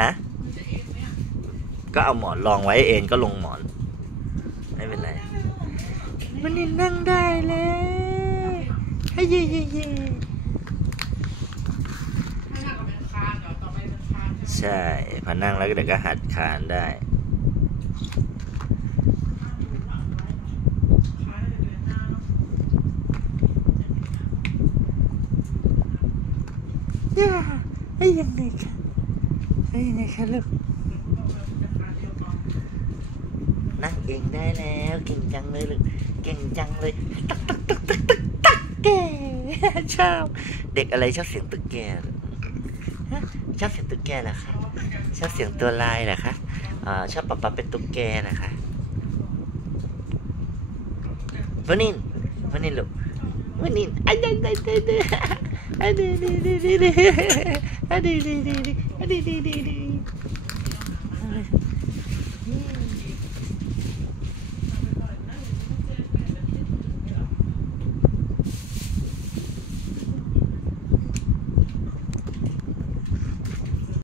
ฮะก็เอาหมอนรองไว้เองก็ลงหมอนไม่เป็นไรมันนั่งได้เลยให้เย่เย่เย่ใช่พอนั่งแล้วเดี๋ยวก็หัดคานได้ไอ้ยังไงคะไอ้ยังไงคะลูกนั่งเองได้แล้วเก่งจังเลยลูกเก่งจังเลยตักตักตักตักตักตักแกชอบเด็กอะไรชอบเสียงตุ๊กแกชอบเสียงตุ๊กแกเหรอคะชอบเสียงตัวลายเหรอคะชอบป๊าป๊าเป็นตุ๊กแกนะคะวันนี้ลูกวันนี้อันนี้อันนี้อันนี้อันนี้อันนี้อันนี้